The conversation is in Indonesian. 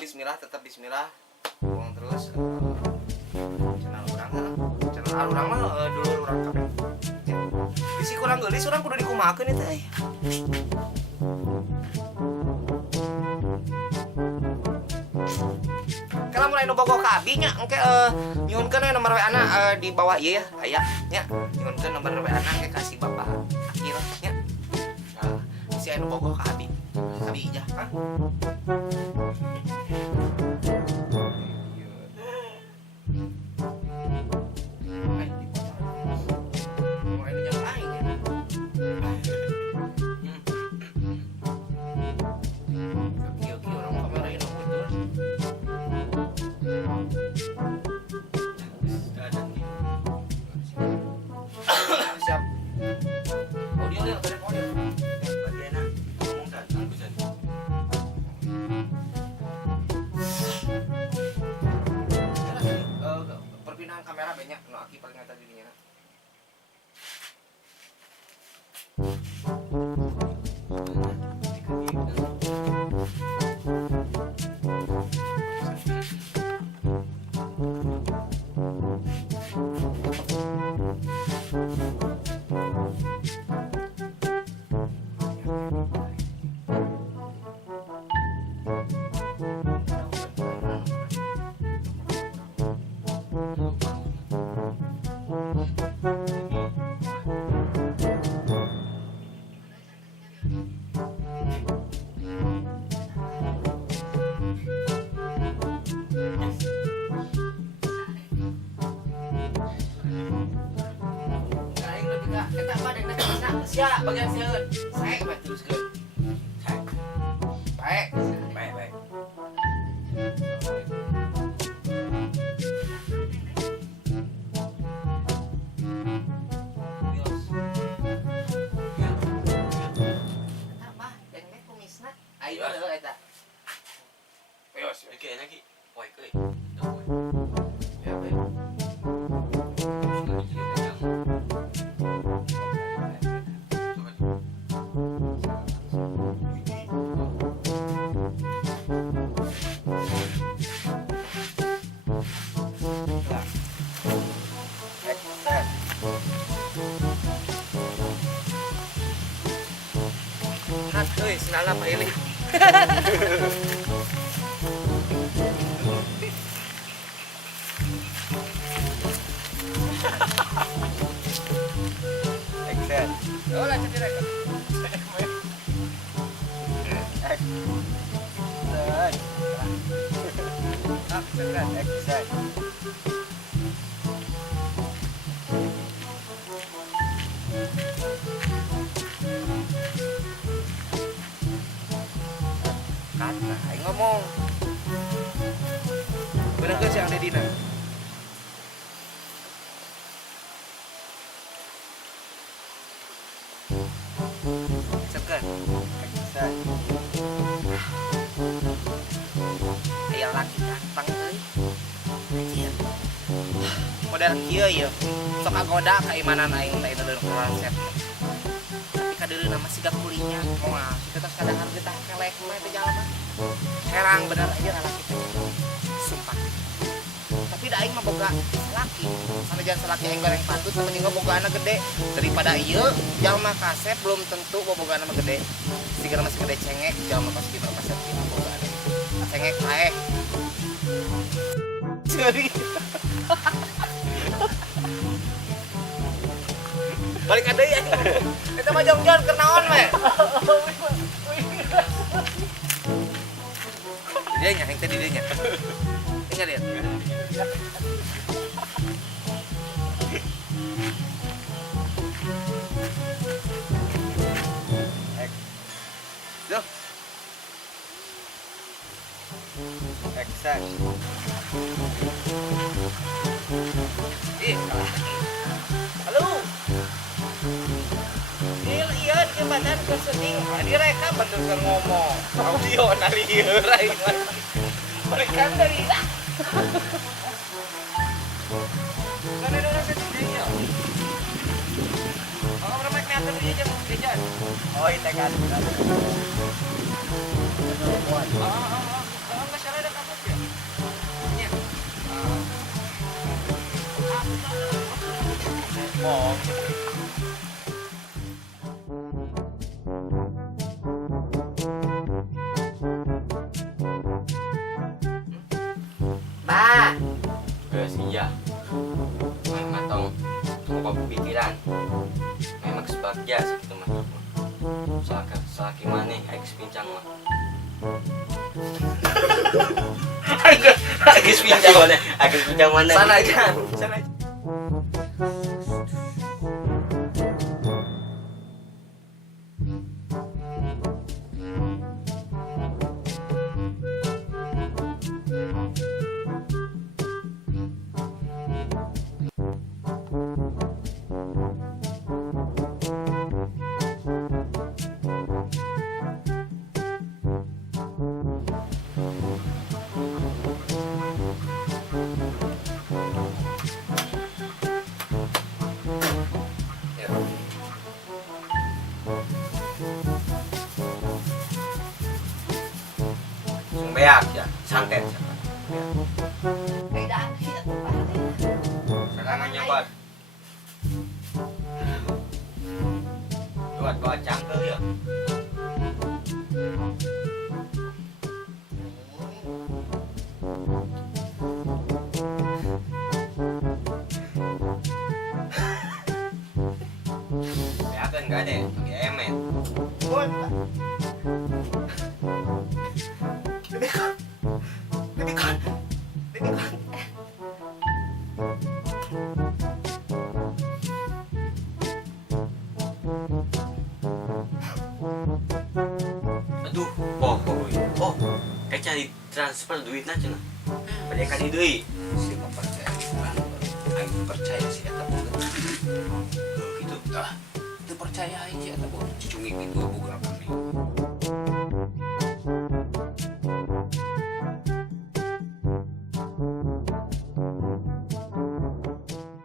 tetap bismillah. Buang terus. Channel urang mah dulu urang kabeh. Bisi kurang geulis urang kudu dikumahakeun eta euy. Kalau mulai nu bogoh ka abdi nya engke nyuhunkeun nomor WA-na di bawah ieu ya aya nya. Nyuhunkeun nomor WA-na engke kasih Bapak Akil nya. Si anu bogoh ka abdi. Abdi ijah, ha? Siap. Audio ya, dari audio. Berarti enak. Ngomong dan bagusan. Perpindahan kamera banyak, no aki paling atas dirinya. Kita apa dengan kita siap bagian sieun. Sae mah teruskeun. Sae. Baik. Baik. Apa? Dengek kumisna. Ayo heeh eta. Ayo, oke lagi. Poe euy. Ya, baik. Euy, sinala paili. Action. Oh, lanjut direk. Action. Kata, aing ngomong. Bener gak sih yang Dedina? Cekan. Aya laki ganteng euy. Anjir. Model kieu ieu. Sok agoda kaimanan aing teh deuleur konsep. Tapi kadeuleuh mah siga kulinya. Moal kita tos kadang getah kelek mah teh jalma. Herang bener aja lalaki teh. Sumpah. Tapi da aing mah boga laki. Sanajan salaki aing goreng patut tapi juga bogaana gede. Daripada ieu jalma kasep belum tentu bobogaana mah gede. Sigana masih gede cengek jalma pasti berpasat kita bogaana. Cengek ae. Jadi balik ada ya kita mah jong-jong keur naon we dia nya henteu di dinya tinggal lihat Action. Halo. Iya di jembatan ke seding. Direkam bener kan ngomong. Audio nari lain lagi. Mereka dari lah. Kan ada orang sedihnya. Oh, berapa meter dia jam jajan? Oh, itu kan. Enggak salah ada Oh. Ba. Iya. Matong tunggu pikiran. Memang sebagai segitu mah. Selaki mana X pincang mah. X pincang mana? X pincang mana? Sana aja. Sana aja. Beak ya, santet. Serangan nyebat. Buat bawa cangkel ya. Ya kan enggak ada, pakai emen. Aduh, oh, kayak cari transfer duitnya cina. Pada kali duit. Siapa percaya? Aku percaya sih kata bukan. Gitu. Itu percaya aja kata bukan. Cumi pintu buka kami.